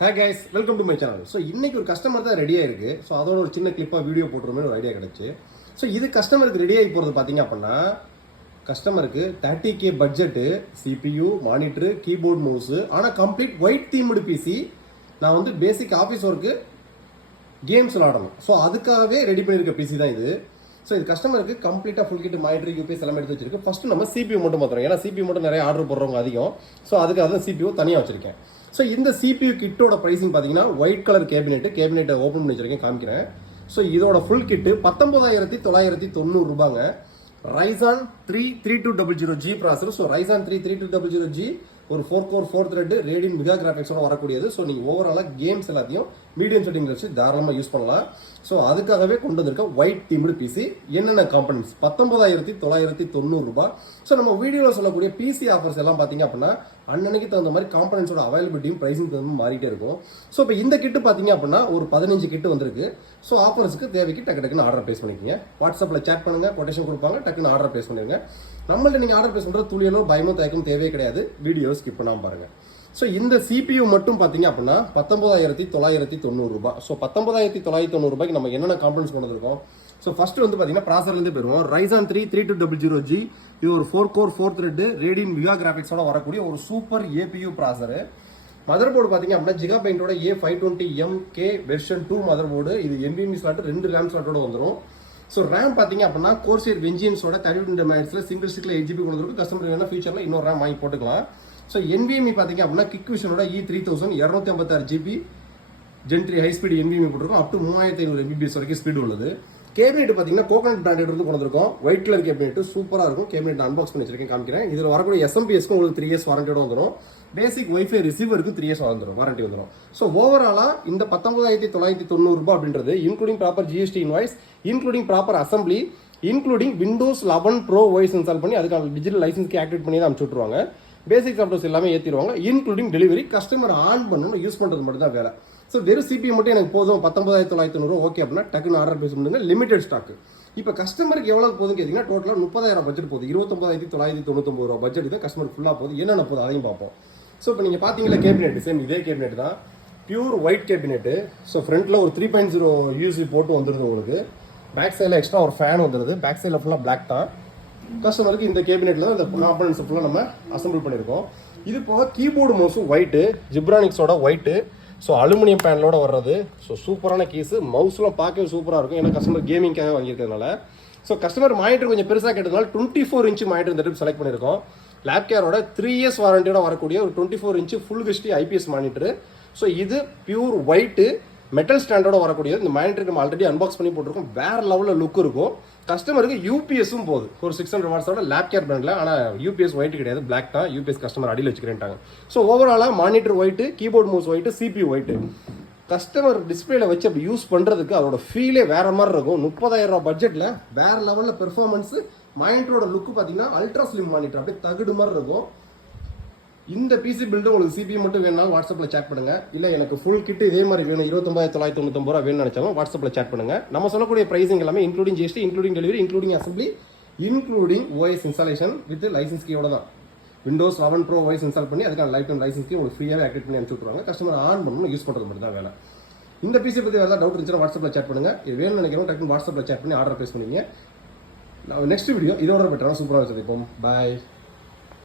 Hi guys, welcome to my channel. So இன்னைக்கு ஒரு customer தான் ரெடியா இருக்கு. ஸோ அதோட ஒரு சின்ன கிளிப்பா வீடியோ போட்டுருமே ஒரு ஐடியா கிடைச்சு. ஸோ இது கஸ்டமருக்கு ரெடி ஆகி போகிறது பார்த்தீங்க அப்படின்னா கஸ்டமருக்கு 30K budget, CPU, monitor, keyboard, mouse, ஆனால் கம்ப்ளீட் ஒயிட் தீம்டு பிசி. நான் வந்து பேசிக் ஆஃபீஸ் ஒர்க்கு கேம்ஸ் விளாடணும். ஸோ அதுக்காகவே ரெடி பண்ணியிருக்க பிசி தான் இது. ஸோ இது கஸ்டமருக்கு கம்ப்ளீட்டாக ஃபுல் கிட் மானிட்டர் யூபிஎஸ் எல்லாம் எடுத்து வச்சிருக்கு. ஃபஸ்ட்டு நம்ம CPU மட்டும் பார்த்துறோம், ஏன்னா CPU மட்டும் நிறைய ஆர்டர் போடுறவங்க அதிகம். ஸோ அதுக்காக தான் CPU தனியாக வச்சிருக்கேன். ஸோ இந்த CPU கிட்டோட ப்ரைஸிங் பார்த்தீங்கன்னா ஒயிட் கலர் கேபினெட்டை ஓப்பன் பண்ணி வச்சிருக்கேன், காமிக்கிறேன். ஸோ இதோட ஃபுல் கிட்டு 19,990 ரூபாங்க. Ryzen 3 3200G ப்ராசர். ஸோ Ryzen 3 3200G ஒரு 4 கோர் 4 த்ரெட் ரேடியன் மெகா கிராஃபிக்ஸோட வரக்கூடியது. ஸோ நீங்கள் ஓவராலாக கேம்ஸ் எல்லாத்தையும் மீடியம் செட்டிங்கில் வச்சு தாராளமாக யூஸ் பண்ணலாம். ஸோ அதுக்காகவே கொண்டு வந்திருக்க ஒயிட் தீம்டு பிசி. என்னென்ன காம்பனன்ட்ஸ் 19,990 ரூபாய். ஸோ நம்ம வீடியோவில் சொல்லக்கூடிய பிசி ஆஃபர்ஸ் எல்லாம் பார்த்தீங்க அப்படின்னா அன்னன்னைக்கு தகுந்த மாதிரி காம்பனன்ட்ஸோட அவைலபிலிட்டியும் ப்ரைஸிங் தகுந்த மாறிட்டே இருக்கும். ஸோ இப்போ இந்த கிட்டு பார்த்தீங்க அப்படின்னா ஒரு 15 கிட்டு வந்திருக்கு. ஸோ ஆஃபர்ஸ்க்கு தேவைக்கு டக்குன்னு ஆர்டர் பேஸ் பண்ணிக்கிங்க. வாட்ஸ்அப்பில் சேட் பண்ணுங்க, கொட்டேஷன் கொடுப்பாங்க, டக்குன்னு ஆர்டர் பேஸ் பண்ணிடுங்க. நம்மள்ட்ட நீங்கள் ஆர்டர் பேஸ் பண்ணுறது துளியலோ பயமோ தயக்கம் தேவையே கிடையாது. வீடியோ ஸ்கிப் பண்ணாமல் பாருங்கள். ஸோ இந்த CPU மட்டும் பார்த்தீங்க அப்படின்னா 19,990 ரூபாய். ஸோ 19,990 ரூபாய்க்கு நம்ம என்னென்ன காம்பனன்ட்ஸ் கொண்டு வந்திருக்கோம். ஸோ ஃபர்ஸ்ட் வந்து பார்த்தீங்கன்னா ப்ராசர்லேருந்து போயிடுவோம். Ryzen 3 3200G இது ஒரு 4 கோர் 4 த்ரெட் ரேடியன் மெகா கிராஃபிக்ஸோட வரக்கூடிய ஒரு super APU processor. Mother board பார்த்தீங்க அப்படின்னா ஜிகாபைண்டோட A520MK வெர்ஷன் 2 மதர் போர்டு. இது NVMe ஸ்லாட் 2 RAM ஸ்லாட்டோட வந்துடும். ஸோ ரேம் பார்த்தீங்க அப்படின்னா கோர்சியர் வெஞ்சியன்ஸோட 32 MHz சிங்கிள் ஸ்டிக்கில் 8GB கொண்டு வந்துருக்கு. கஸ்டமர் வேணா ஃபியூச்சரில் இன்னொரு ரேம் வாங்கி போட்டுக்கலாம். ஸோ NVMe பார்த்தீங்க அப்படின்னா கிக் விஷனோட E3000 256GB Gen 3 high speed NVMe போட்டிருக்கோம். அப் டு 3500 MBPS வரைக்கும் ஸ்பீடு உள்ளது. கேபினெட் பார்த்தீங்கன்னா கோகனட் பிராண்டட் இருந்து கொண்டு வந்திருக்கோம். ஒயிட் கலர் கேபினெட் சூப்பராக இருக்கும். கேபினெட் அன்பாக்ஸ் பண்ணி வச்சிருக்கேன், காமிக்கிறேன். இதில் வரக்கூடிய SMPSக்கு உங்களுக்கு 3 years வாரண்டியோட வந்துடும். பேசிக் வைஃபை ரிசீவருக்கு 3 years வாரண்டி வந்துடும். ஸோ ஓவராலாக இந்த 19,990 ரூபாய் அப்படின்றது including proper GST invoice, including proper assembly, including Windows 11 Pro OS install பண்ணி அதுக்கான டிஜிட்டல் லைசன்ஸ்க்கு ஆக்டிவேட் பண்ணி தான் அனுப்பிச்சு விட்ருவாங்க. பேசிக் சாஃப்ட்வேர்ஸ் எல்லாமே ஏற்றிடுவாங்க, இன்க்ளூடிங் டெலிவரி. கஸ்டமர் ஆன் பண்ணணும், யூஸ் பண்ணுறது மட்டும் தான் வேலை. ஸோ வெறும் CPU மட்டும் எனக்கு போதும் 19,990 ஓகே அப்படின்னா டக்குன்னு ஆர்டர் பேச முடியுங்க. Limited stock. இப்போ கஸ்டமருக்கு எவ்வளோ போதும் கேட்டிங்கன்னா டோட்டலாக 30,000 பட்ஜெட் போகுது. 29,999 ரூபா பட்ஜெட் தான் கஸ்டமர் ஃபுல்லாக போகுது. என்னென்ன போதும் அதையும் பார்ப்போம். ஸோ இப்போ நீங்கள் பார்த்தீங்களா கேபினெட் சேம் இதே கேபினெட் தான், பியூர் ஒயிட் கேபினெட்டு. ஸோ ஃப்ரண்ட்டில் ஒரு 3.0 USB போட்டு வந்துடுது உங்களுக்கு. பேக் சைடில் எக்ஸ்ட்ரா ஒரு ஃபேன் வந்துடுது. பேக் சைடில் ஃபுல்லாக பிளாக் தான். கஸ்டமருக்கு இந்த கேபினெட்டில் தான் இந்த காம்பனன்ட்ஸ் ஃபுல்லாக நம்ம அசம்பிள் பண்ணியிருக்கோம். இது போக கீபோர்டு மவுஸும் ஒயிட்டு, ஜிப்ரானிக்ஸோட ஒயிட்டு. ஸோ அலுமினியம் பேனலோட வர்றது. ஸோ சூப்பரான கேஸு. மவுஸ்லாம் பார்க்கவே சூப்பராக இருக்கும், ஏன்னா கஸ்டமர் கேமிங்காக வாங்கியிருக்கிறதுனால. ஸோ கஸ்டமர் மானிட்டர் கொஞ்சம் பெருசாக கேட்டதுனால 24 இன்ச் மானிட்டர் இந்த ட்ரிப் செலக்ட் பண்ணியிருக்கோம். லேப்கேரோட 3 years வாரண்டியோட வரக்கூடிய ஒரு 24 inch full HD IPS monitor. So இது பியூர் ஒயிட்டு மெட்டல் ஸ்டாண்டோட வரக்கூடியது. இந்த மானிட்டருக்கு நம்ம ஆல்ரெடி அன்பாக்ஸ் பண்ணி போட்டிருக்கோம். வேற லெவலில் லுக் இருக்கும். கஸ்டமருக்கு UPSும் போகுது ஒரு 600 வாட்ஸோட லேப்கேர் பிராண்டில். ஆனால் UPS ஒயிட் கிடையாது, பிளாக் தான். UPS கஸ்டமர் அடியில் வச்சுக்கிறேன்ட்டாங்க. ஸோ ஓவராலாக monitor white, keyboard mouse white, CPU white. Customer டிஸ்பிளேல வச்சு அப்படி யூஸ் பண்ணுறதுக்கு அதோட ஃபீலே வேற மாதிரி இருக்கும். 30,000 ரூபா பட்ஜெட்டில் வேற லெவலில் பெர்ஃபார்மன்ஸு. மானிட்டரோட லுக்கு பார்த்தீங்கன்னா அல்ட்ரா ஸ்லிம் மானிட்டர், அப்படியே தகுடு மாதிரி இருக்கும். இந்த பிசி பில்டு உங்களுக்கு CPU மட்டும் வேணும்னா வாட்ஸ்அப்பில் சேட் பண்ணுங்க. இல்லை எனக்கு ஃபுல் கிட்டு இதே மாதிரி வேணும் 29,990 ரூபா வேணும்னு நினைச்சாலும் வாட்ஸ்அப்பில் சேட் பண்ணுங்க. நம்ம சொல்லக்கூடிய பிரைசிங் எல்லாமே including GST, including delivery, including assembly, including OS installation with license கீயோட தான். Windows 11 Pro OS இன்ஸ்டால் பண்ணி அதுக்கான லைஃப் டைம் லைசன்ஸ் கீ உங்களுக்கு ஃப்ரீயாகவே ஆக்டிவேட் பண்ணி அனுப்பிச்சு விட்ருவாங்க. கஸ்டமர் ஆன் பண்ணணும், யூஸ் பண்ணுறது மட்டும் தான் வேலை. இந்த பிசி பற்றி ஏதாவது டவுட் இருந்துச்சுன்னா வாட்ஸ்அப்பில் சேட் பண்ணுங்க. இது வேணும்னு நினைக்கிறோம் டக்குன்னு வாட்ஸ்அப்பில் சேட் பண்ணி ஆர்டர் பேஸ் பண்ணுவீங்க. நெக்ஸ்ட் வீடியோ இதோட பெட்டராக சூப்பராக வச்சிருப்போம். பாய்.